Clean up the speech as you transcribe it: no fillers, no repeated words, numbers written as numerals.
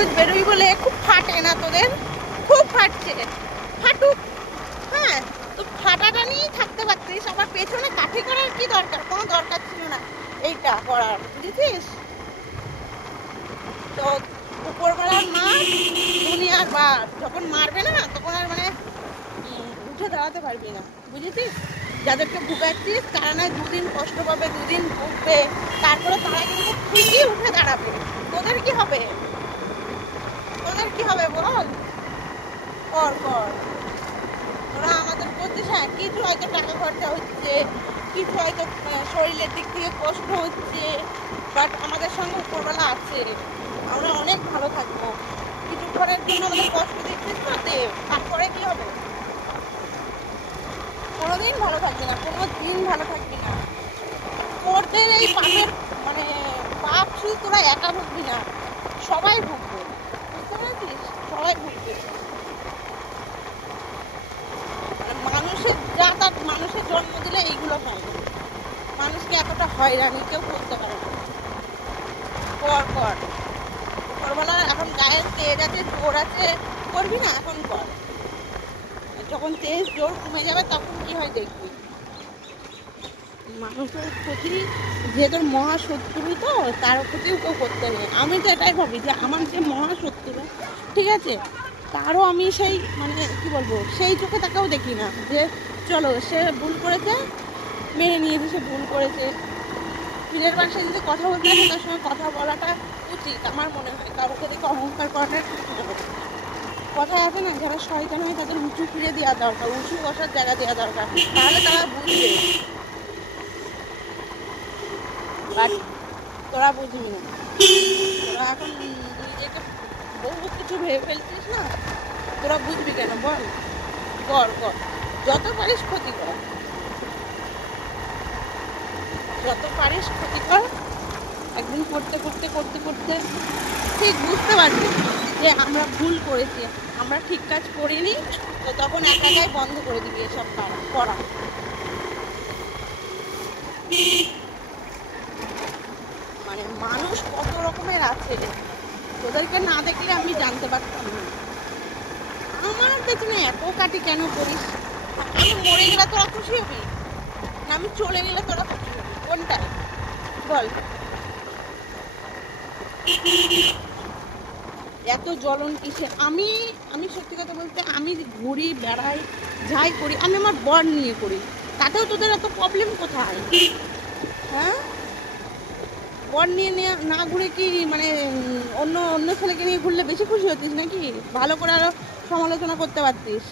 News বেরোই বলে খুব ফাটে না তোদের? খুব ফাটছে, ফাটুক। হ্যাঁ, তো ফাটাটা নিয়েই থাকতে পারতিস। আমার পেছনে কাঠি করার কি দরকার? কোনো দরকার ছিল না এইটা করার, বুঝেছিস? তো উপরবেলার মার দুনিয়ার বার, যখন মারবে না তখন আর মানে উঠে দাঁড়াতে পারবি না, বুঝেছিস? যাদেরকে ভুগাচ্ছিস তারা নয় দুদিন কষ্ট পাবে, দুদিন ভুগবে, তারপরে তারা কিন্তু ঠিকই উঠে দাঁড়াবে। তোদের কি হবে? তোদের কি হবে বল? কর কর, ওরা আমাদের করছিস। হ্যাঁ, কিছু হয়তো টাকা খরচা হচ্ছে, কিছু হয়তো শরীরের দিক থেকে কষ্ট হচ্ছে, বাট আমাদের সঙ্গে উপরবেলা আছে, আমরা অনেক ভালো থাকবো। কিছু পরের জন্য আমাদের কষ্ট দিচ্ছিস না, দেব, তারপরে কি হবে? কোনোদিন ভালো থাকবি না, কোনো দিন ভালো থাকবি না। তোদের এই পাপের মানে পাপ শুধু তোরা একা ভুগবি না, সবাই ভুগবে, বুঝতে পেরেছিস? সবাই ভুগবে। মানুষের যাতায়াত, মানুষের জন্ম দিলে এইগুলো হয় না। মানুষকে এতটা হয়রানি কেউ করতে পারে না। কর কর, উপরবেলা এখন গায়ের তেজ আছে, জোর আছে, করবি না? এখন কর। যখন তেজ জোর কমে যাবে তখন কি হয় দেখবি। মানুষের প্রতি যে তোর মহাশত্রু, তো তার প্রতিও কেউ করতে নেই। আমি তো এটাই ভাবি যে আমার যে মহাশত্রু, ঠিক আছে, তারও আমি সেই মানে কি বলবো, সেই চোখে তাকেও দেখি না যে চলো সে ভুল করেছে, মেনে নিয়েছে সে ভুল করেছে। দিনের বার সে যদি কথা বলতে আসে তার সঙ্গে কথা বলাটা উচিত আমার মনে হয়। কারোকে দেখে অহংকার করাটা ঠিক নয়। কথায় আছে না, যারা শয়তান হয় তাদের উঁচু ফিরে দেওয়া দরকার, উঁচু বসার জায়গা দেওয়া দরকার, তাহলে তারা বুঝবে। বাট তোরা বুঝবি না, তোরা এখন নিজেকে বহু কিছু ভেবে ফেলছিস না, তোরা বুঝবি কেন বল? কর কর, যত পারিস ক্ষতি কর, যত পারিস ক্ষতি কর। একদিন করতে করতে করতে করতে ঠিক বুঝতে পারবি যে আমরা ভুল করেছি, আমরা ঠিক কাজ করিনি, তো তখন একা একাই বন্ধ করে দিবি এসব করা। মানে মানুষ কত রকমের আছে, তোদেরকে না দেখলে আমি জানতে পারতাম না। আমার পেছনে এত কাটি কেন করিস? আমি মরে গেলে তোরা খুশি হবি, না আমি চলে গেলে তোরা খুশি হবি? কোনটা বল? এত জ্বলন কিসে? আমি আমি সত্যি কথা বলতে, আমি ঘুরি বেড়াই যাই করি, আমি আমার বর নিয়ে করি, তাতেও তোদের এত প্রবলেম কোথায়? হ্যাঁ, বর নিয়ে না ঘুরে কি মানে অন্য অন্য ছেলেকে নিয়ে ঘুরলে বেশি খুশি হতিস নাকি? ভালো করে আরো সমালোচনা করতে পারতিস।